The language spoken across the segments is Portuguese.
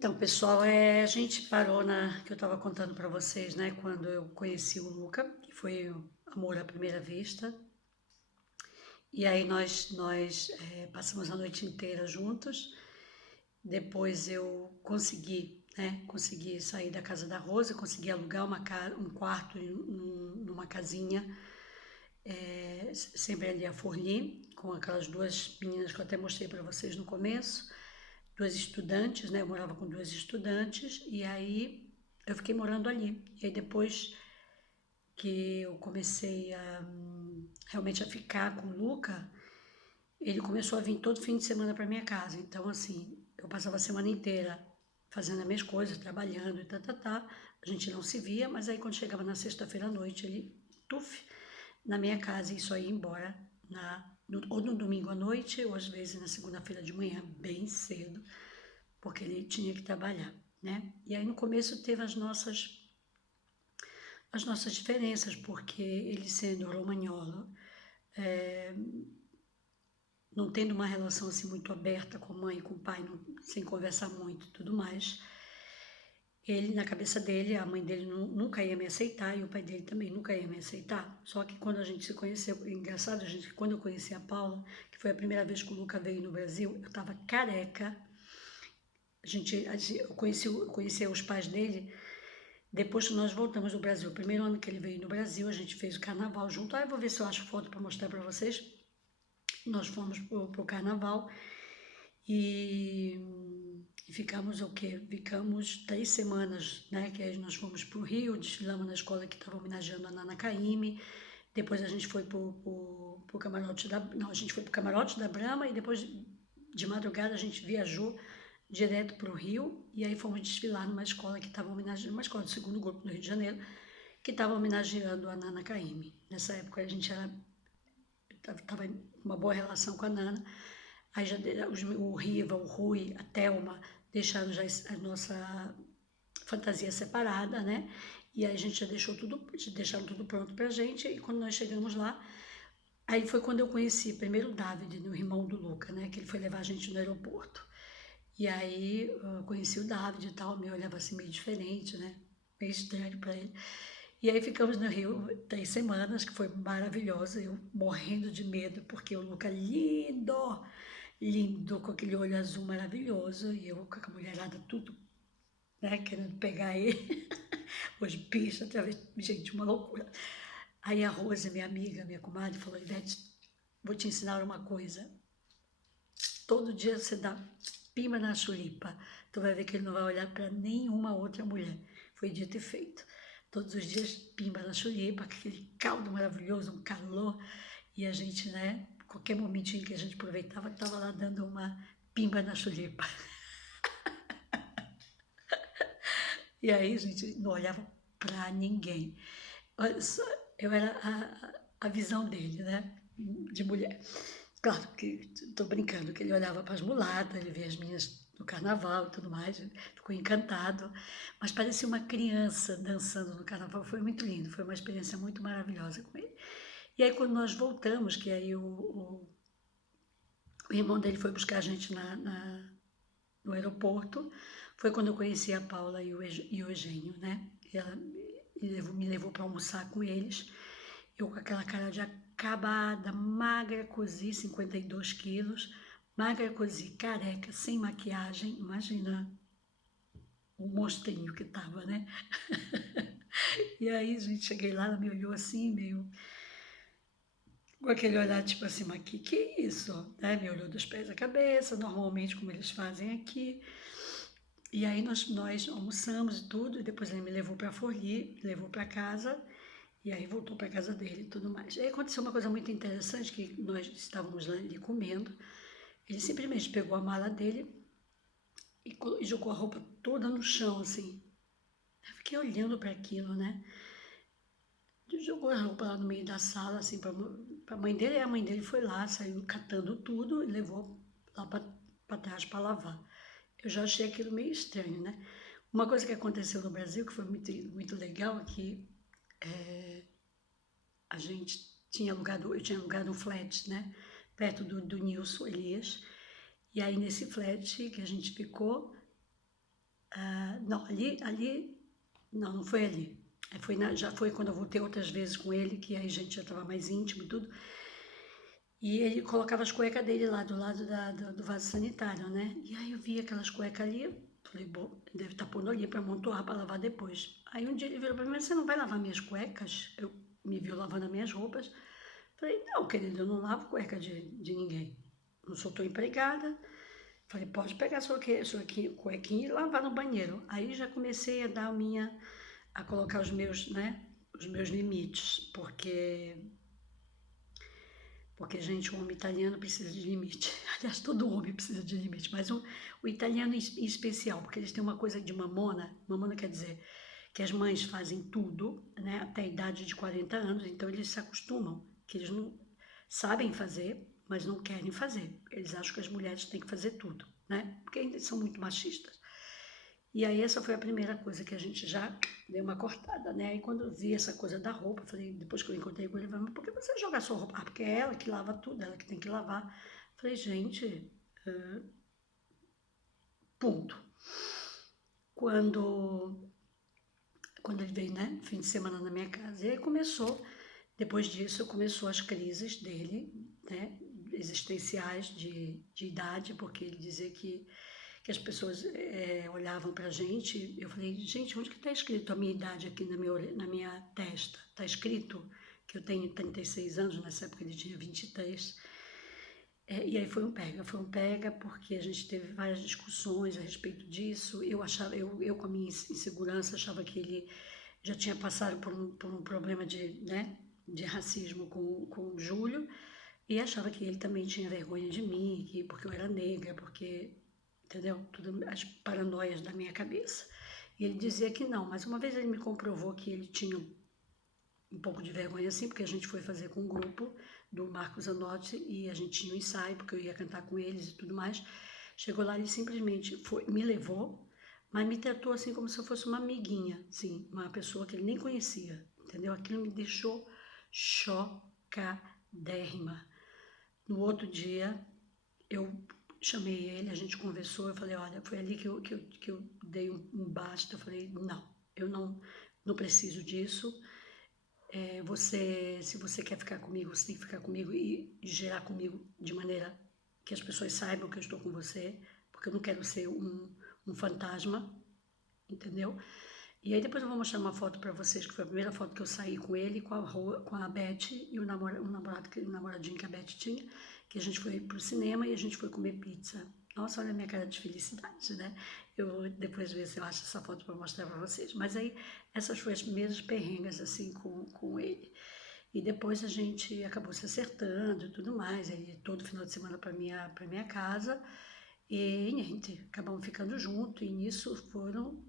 Então, pessoal, a gente parou na que eu estava contando para vocês, né, quando eu conheci o Luca, que foi o amor à primeira vista. E aí nós passamos a noite inteira juntos. Depois eu consegui sair da casa da Rosa, consegui alugar um quarto numa casinha, sempre ali a Forli, com aquelas duas meninas que eu até mostrei para vocês no começo. Duas estudantes, né? Eu morava com duas estudantes e aí eu fiquei morando ali. E aí depois que eu comecei realmente a ficar com o Luca, ele começou a vir todo fim de semana para minha casa. Então, assim, eu passava a semana inteira fazendo as minhas coisas, trabalhando e tá. A gente não se via, mas aí quando chegava na sexta-feira à noite, ele, tuf, na minha casa e só ia embora ou no domingo à noite, ou às vezes na segunda-feira de manhã, bem cedo, porque ele tinha que trabalhar, né? E aí no começo teve as nossas diferenças, porque ele sendo romagnolo, não tendo uma relação assim muito aberta com a mãe e com o pai, sem conversar muito e tudo mais, ele, na cabeça dele, a mãe dele nunca ia me aceitar e o pai dele também nunca ia me aceitar. Só que quando a gente se conheceu, engraçado, quando eu conheci a Paula, que foi a primeira vez que o Luca veio no Brasil, eu estava careca. Eu conheci os pais dele depois que nós voltamos do Brasil. O primeiro ano que ele veio no Brasil, a gente fez o carnaval junto. Eu vou ver se eu acho foto para mostrar para vocês. Nós fomos pro carnaval e, e ficamos o quê? Ficamos 3 semanas, né? Que aí nós fomos pro Rio, desfilamos na escola que estava homenageando a Nana Caymmi. Depois a gente foi pro camarote da... Não, a gente foi pro camarote da Brahma e depois de madrugada a gente viajou direto para o Rio, e aí fomos desfilar numa escola que estava homenageando, uma escola do segundo grupo no Rio de Janeiro, que estava homenageando a Nana Caymmi. Nessa época a gente estava em uma boa relação com a Nana, aí já o Riva, o Rui, a Thelma deixaram já a nossa fantasia separada, né? E aí a gente já deixaram tudo pronto pra gente, e quando nós chegamos lá, aí foi quando eu conheci primeiro o David, o irmão do Luca, né? Que ele foi levar a gente no aeroporto. E aí eu conheci o David e tal, me olhava assim meio diferente, né? Meio estranho para ele. E aí ficamos no Rio 3 semanas, que foi maravilhosa, eu morrendo de medo, porque o Luca lindo, lindo, com aquele olho azul maravilhoso, e eu com a mulherada tudo, né, querendo pegar ele, os bichos, gente, uma loucura. Aí a Rosa, minha amiga, minha comadre, falou: Ivete, vou te ensinar uma coisa. Todo dia você dá pima na chulipa, tu vai ver que ele não vai olhar para nenhuma outra mulher. Foi dito e feito. Todos os dias pimba na chulipa, aquele caldo maravilhoso, um calor, e a gente, né, qualquer momentinho que a gente aproveitava, estava lá dando uma pimba na chulipa. E aí a gente não olhava para ninguém. Olha só, eu era a visão dele, né, de mulher. Claro que estou brincando, que ele olhava para as mulatas, ele via as meninas no carnaval e tudo mais, ficou encantado, mas parecia uma criança dançando no carnaval, foi muito lindo, foi uma experiência muito maravilhosa com ele. E aí quando nós voltamos, que aí o irmão dele foi buscar a gente no aeroporto, foi quando eu conheci a Paula e o Eugênio, né? Me levou para almoçar com eles, eu com aquela cara de acabada, magra, cozi, 52 quilos, magra, cozi, careca, sem maquiagem, imagina o monstrinho que tava, né? E aí, gente, cheguei lá, ela me olhou assim, meio com aquele olhar tipo assim, mas que é isso? Né? Me olhou dos pés à cabeça, normalmente como eles fazem aqui. E aí nós almoçamos e tudo, e depois ele me levou para Forli, me levou para casa, e aí voltou para casa dele e tudo mais. Aí aconteceu uma coisa muito interessante, que nós estávamos lá ali comendo, ele simplesmente pegou a mala dele e jogou a roupa toda no chão, assim. Eu fiquei olhando para aquilo, né? Ele jogou a roupa lá no meio da sala, assim, para a mãe dele, e a mãe dele foi lá, saiu catando tudo e levou lá para trás para lavar. Eu já achei aquilo meio estranho, né? Uma coisa que aconteceu no Brasil, que foi muito, muito legal, é que a gente eu tinha alugado um flat, né? Perto do Nilson Elias. E aí nesse flat que a gente ficou, Não, não, não foi ali. Já foi quando eu voltei outras vezes com ele, que aí a gente já estava mais íntimo e tudo. E ele colocava as cuecas dele lá do lado do vaso sanitário, né? E aí eu vi aquelas cuecas ali, eu falei, bom, deve estar pondo ali para amontoar, para lavar depois. Aí um dia ele virou para mim, você não vai lavar minhas cuecas? Eu me viu lavando as minhas roupas. Falei, não, querido, eu não lavo cueca de ninguém. Não sou tua empregada. Falei, pode pegar sua cuequinha e lavar no banheiro. Aí já comecei a dar a colocar os meus, né, os meus limites, porque, gente, o homem italiano precisa de limite. Aliás, todo homem precisa de limite, mas o italiano em especial, porque eles têm uma coisa de mamona. Mamona quer dizer que as mães fazem tudo, né, até a idade de 40 anos, então eles se acostumam, que eles não sabem fazer, mas não querem fazer. Eles acham que as mulheres têm que fazer tudo, né, porque ainda são muito machistas. E aí essa foi a primeira coisa que a gente já deu uma cortada, né? E quando eu vi essa coisa da roupa, falei, depois que eu encontrei com ele, eu falei, mas por que você joga sua roupa? Ah, porque é ela que lava tudo, ela que tem que lavar. Falei, gente, ponto. Quando, quando ele veio, né, fim de semana na minha casa, e aí depois disso, começou as crises dele, né, existenciais de idade, porque ele dizia que as pessoas olhavam pra gente. Eu falei, gente, onde que está escrito a minha idade aqui na minha testa? Está escrito que eu tenho 36 anos, nessa época ele tinha 23. E aí foi um pega, porque a gente teve várias discussões a respeito disso. Eu com a minha insegurança, achava que ele já tinha passado por um problema né, de racismo com o Júlio, e achava que ele também tinha vergonha de mim, porque eu era negra, porque, entendeu? Tudo as paranoias da minha cabeça. E ele dizia que não, mas uma vez ele me comprovou que ele tinha um pouco de vergonha assim, porque a gente foi fazer com um grupo do Marcos Anotti e a gente tinha um ensaio, porque eu ia cantar com eles e tudo mais. Chegou lá, ele simplesmente me levou, mas me tratou assim como se eu fosse uma amiguinha, assim, uma pessoa que ele nem conhecia, entendeu? Aquilo me deixou chocadérrima. No outro dia, eu chamei ele, a gente conversou, eu falei, olha, foi ali que eu dei um basta, eu falei, não, eu não preciso disso. Se você quer ficar comigo, você tem que ficar comigo e gerar comigo de maneira que as pessoas saibam que eu estou com você, porque eu não quero ser um fantasma, entendeu? E aí depois eu vou mostrar uma foto para vocês, que foi a primeira foto que eu saí com ele, com a Beth e o namoradinho que a Beth tinha, que a gente foi pro cinema e a gente foi comer pizza. Nossa, olha a minha cara de felicidade, né? Eu depois ver se eu acho essa foto para mostrar para vocês. Mas aí, essas foram as primeiras perrengas, assim, com ele. E depois a gente acabou se acertando e tudo mais. Ele todo final de semana para minha casa. E, gente, acabamos ficando juntos. E nisso foram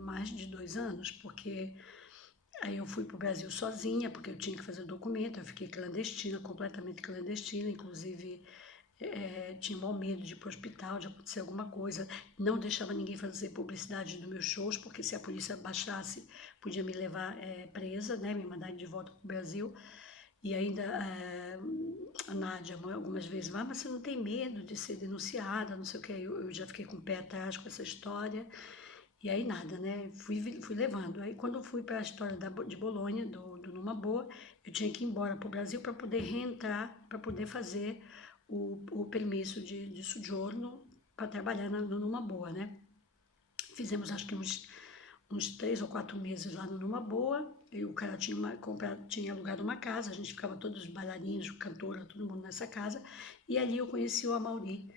mais de 2 anos, porque aí eu fui para o Brasil sozinha, porque eu tinha que fazer documento. Eu fiquei clandestina, completamente clandestina, inclusive tinha maior medo de ir para o hospital, de acontecer alguma coisa. Não deixava ninguém fazer publicidade dos meus shows, porque se a polícia baixasse, podia me levar presa, né, me mandar de volta para o Brasil. E ainda a Nádia, algumas vezes, mas você não tem medo de ser denunciada, não sei o que. Eu já fiquei com o pé atrás com essa história. E aí nada, né? Fui levando. Aí quando eu fui para a história de Bolonha, do Numa Boa, eu tinha que ir embora para o Brasil para poder reentrar, para poder fazer o permisso de soggiorno para trabalhar no Numa Boa, né? Fizemos acho que uns 3 ou 4 meses lá no Numa Boa, e o cara tinha alugado uma casa, a gente ficava todos bailarinos, cantora, todo mundo nessa casa, e ali eu conheci o Amaury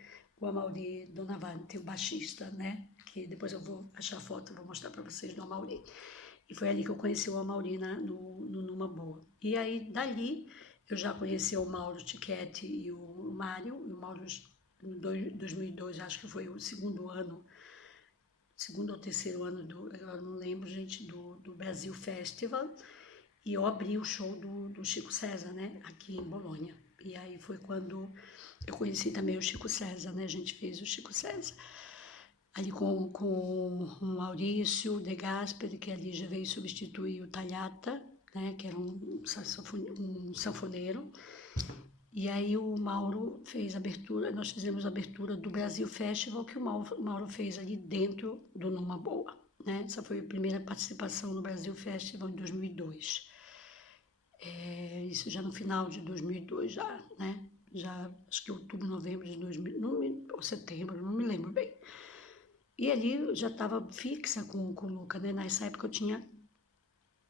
Donavante, o baixista, né? Que depois eu vou achar a foto, vou mostrar para vocês do Amaury. E foi ali que eu conheci o Amaury no Numa Boa. E aí, dali, eu já conheci o Mauro Tichetti e o Mário, e o Mauro em 2002, acho que foi o segundo ou terceiro ano eu não lembro, gente, do Brasil Festival, e eu abri o show do Chico César, né, aqui em Bolonha. E aí foi quando eu conheci também o Chico César, né, a gente fez o Chico César, ali com o Maurício De Gasperi, que ali já veio substituir o Talhata, né, que era um sanfoneiro. E aí o Mauro fez a abertura, nós fizemos a abertura do Brasil Festival, que o Mauro fez ali dentro do Numa Boa, né? Essa foi a primeira participação no Brasil Festival em 2002. Isso já no final de 2002 já, né? Já acho que outubro, novembro de 2000, ou setembro, não me lembro bem. E ali eu já estava fixa com o Luca, né? Nessa época eu tinha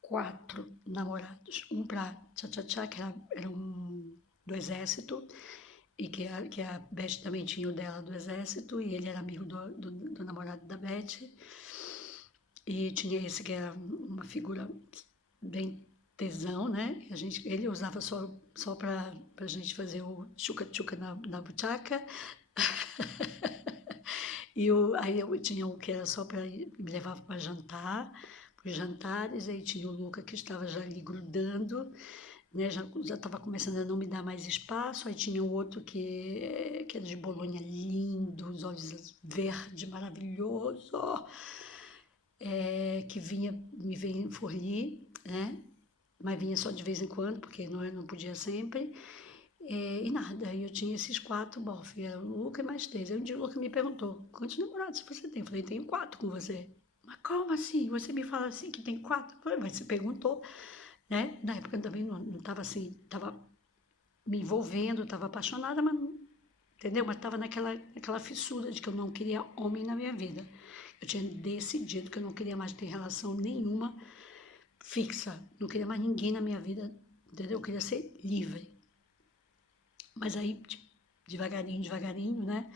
4 namorados. Um para Tchá-Tchá-Tchá, que era um do exército, e que a Beth também tinha o dela do exército, e ele era amigo do namorado da Beth. E tinha esse que era uma figura bem tesão, né? Ele usava só pra gente fazer o tchuca-tchuca na buchaca. Aí eu tinha um que era só para me levar para jantar, para os jantares, aí tinha o Luca que estava já ali grudando, né? Já estava começando a não me dar mais espaço, aí tinha o outro que era de Bolonha, lindo, os olhos verde, maravilhoso, que me veio em Forli, né? Mas vinha só de vez em quando, porque não podia sempre. E nada, aí eu tinha esses 4 bofe, era o Luca e mais 3. Aí um dia o Luca me perguntou, quantos namorados você tem? Eu falei, tenho 4 com você. Mas como assim? Você me fala assim que tem 4? Eu falei, mas você perguntou, né? Na época eu também não estava assim, estava me envolvendo, estava apaixonada, mas entendeu? Mas estava naquela fissura de que eu não queria homem na minha vida. Eu tinha decidido que eu não queria mais ter relação nenhuma fixa, não queria mais ninguém na minha vida, entendeu? Eu queria ser livre. Mas aí, devagarinho, né?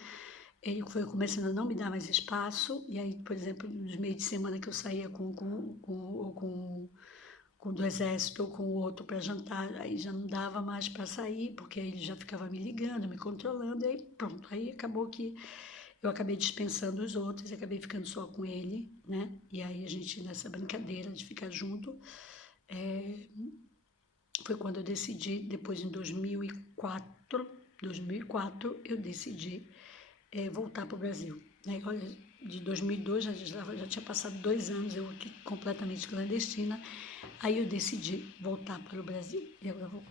Ele foi começando a não me dar mais espaço, e aí, por exemplo, nos meios de semana que eu saía com do exército ou com o outro para jantar, aí já não dava mais para sair, porque aí ele já ficava me ligando, me controlando, e aí pronto. Aí acabou que eu acabei dispensando os outros, acabei ficando só com ele, né? E aí a gente, nessa brincadeira de ficar junto, foi quando eu decidi, depois em 2004 eu decidi voltar para o Brasil. Né? Olha, de 2002 já tinha passado 2 anos, eu aqui completamente clandestina, aí eu decidi voltar para o Brasil. E agora eu vou